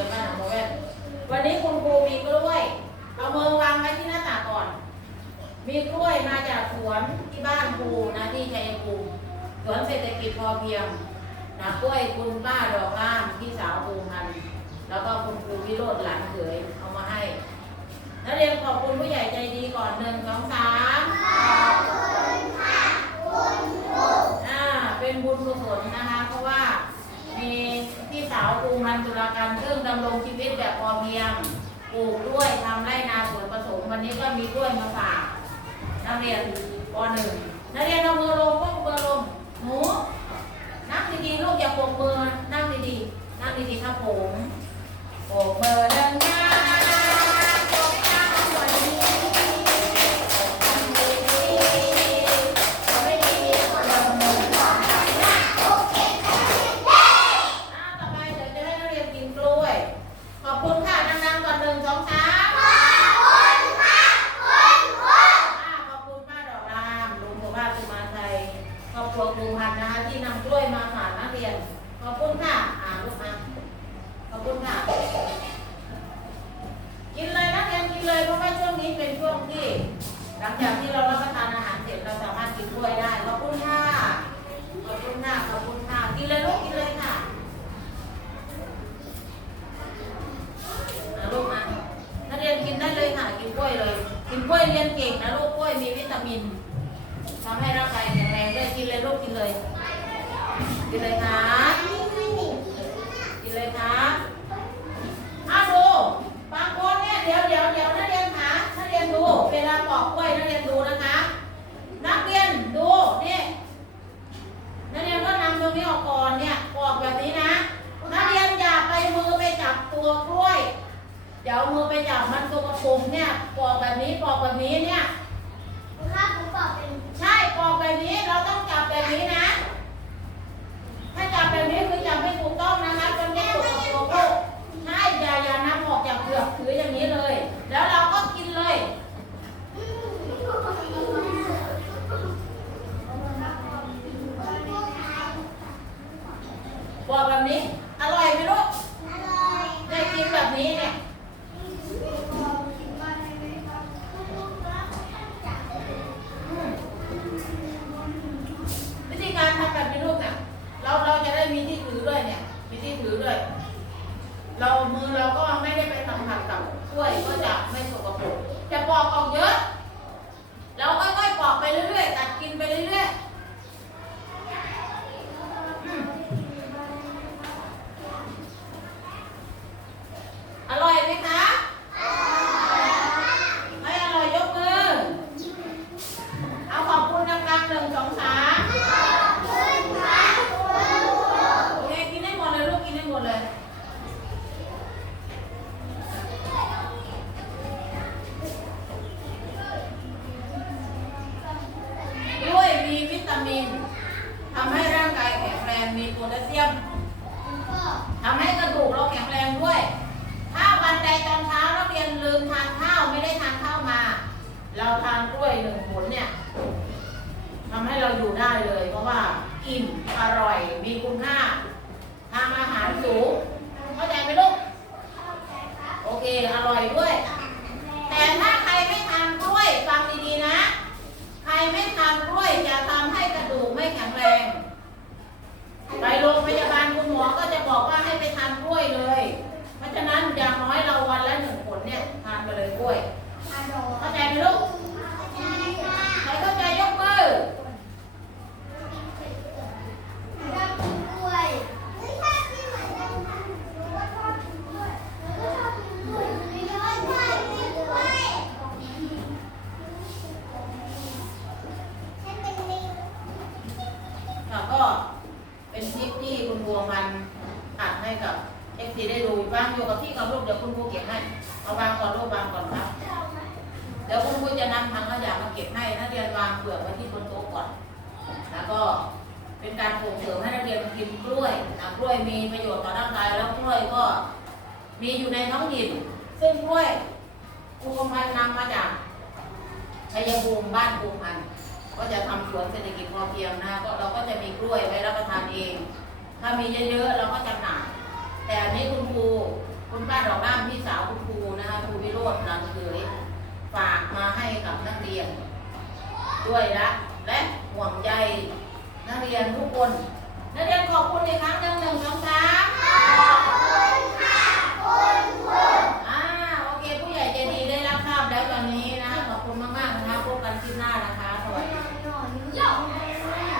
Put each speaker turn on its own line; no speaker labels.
ยวแม่หนูแม่วันนี้คุณครูมีกล้วย เอามือวางไว้ที่หน้าต่างก่อน มีกล้วยมาจากสวนที่บ้านครูนะที่ชัยภูมิสวนเศรษฐกิจพอเพียงนะกล้วยคุณป้าดอกล่ามพี่สาวครูพันแล้วก็คุณครูพี่โรดหลานเขยเอามาให้นักเรียนขอบคุณผู้ใหญ่ใจดีก่อนหนึ่งสองสาม เพียงปลูกกล้วยทำไร่นาสวนผสมวันนี้ก็มีกล้วยมาฝากนักเรียนป .1 นักเรียนเอามือลงก็มือลงหนูนั่งดีๆลูกอย่าโปกมือนั่งดีๆนั่งดีๆครับผมโปกมือเดินหน้า กินกล้วยเรียนเก่งนะลูกกล้วยมีวิตามินทำให้ร่างกายแข็งแรงด้วยกินเลยลูกกินเลย กินเลยครับกินเลยครับอ้าดูบางคนเนี่ยเดี๋ยวเดี๋ยวเดี๋ยวนักเรียนคะนักเรียนดู เวลาปอกกล้วยนักเรียนดูนะคะ นักเรียนดูนี่นักเรียนก็นำตรงนี้ออกก่อนเนี่ยปอกแบบนี้นะนักเรียนอย่าไปมือไปจับตัวกล้วย เดี๋ยวเอามือไปจับมันสกปรกเนี่ยปอกแบบนี้ปอกแบบนี้เนี่ยใช่ปอกแบบนี้เราต้องจับแบบนี้นะ ถ้าจับแบบนี้คือจับไม่ถูกต้องนะคะมันไม่ถูกกับตัวลูกใช่อย่าอย่านำออกจากเปลือกถืออย่างนี้เลย แล้วเราก็กินเลยปอกแบบนี้ อร่อยไหมลูกได้กินแบบนี้เนี่ย ทสเซียมทำให้กระดูกเราแข็งแรงด้วย ถ้าวันใดตอนเช้านักเรียนลืมทานข้าวไม่ได้ทานข้าวมา เราทานกล้วยหนึ่งผลเนี่ยทำให้เราอยู่ได้เลย เพราะว่าอิ่มอร่อยมีคุณค่าทางอาหารสูงเข้าใจไหมลูกโอเค อร่อยด้วย แต่ถ้าใครไม่ทานกล้วยฟังดีๆนะ ใครไม่ทานกล้วยจะทำให้กระดูกไม่แข็งแรง ไปโรงพยาบาลคุณหมอก็จะบอกว่าให้ไปทานกล้วยเลย เพราะฉะนั้นอย่างน้อยเราวันละหนึ่งผลเนี่ยทานไปเลยกล้วย เข้าใจไหมลูก ใครเข้าใจยกมือ ค่ะก็เป็นคลิปที่คุณบัวมันอัดให้กับเอฟซีได้ดู วางอยู่กับที่กับลูกเดี๋ยวคุณครูเก็บให้เอาวางก่อนลูกวางก่อนครับ เดี๋ยวคุณครูจะนำถังขยะมาเก็บให้นักเรียนวางเปลือกไว้ที่บนโต๊ะก่อน แล้วก็เป็นการส่งเสริมให้นักเรียนกินกล้วยนะกล้วยมีประโยชน์ต่อร่างกายแล้วกล้วยก็มีอยู่ในท้องถิ่นซึ่งกล้วยครูพันนำมาจากชัยภูมิบ้านครูพันก็จะทำสวนเศรษฐกิจพอเพียงนะก็เราก็จะมีกล้วยไว้รับประทานเอง ถ้ามีเยอะๆเราก็จำหน่าย แต่อันนี้คุณครูคุณป้าดอกร่ามพี่สาวคุณครูนะคะครูวิโรจน์หลานเคยฝากมาให้กับนักเรียน ด้วยละและห่วงใยนักเรียนทุกคน นักเรียนขอบคุณอีกครั้งหนึ่งหนึ่งสองสาม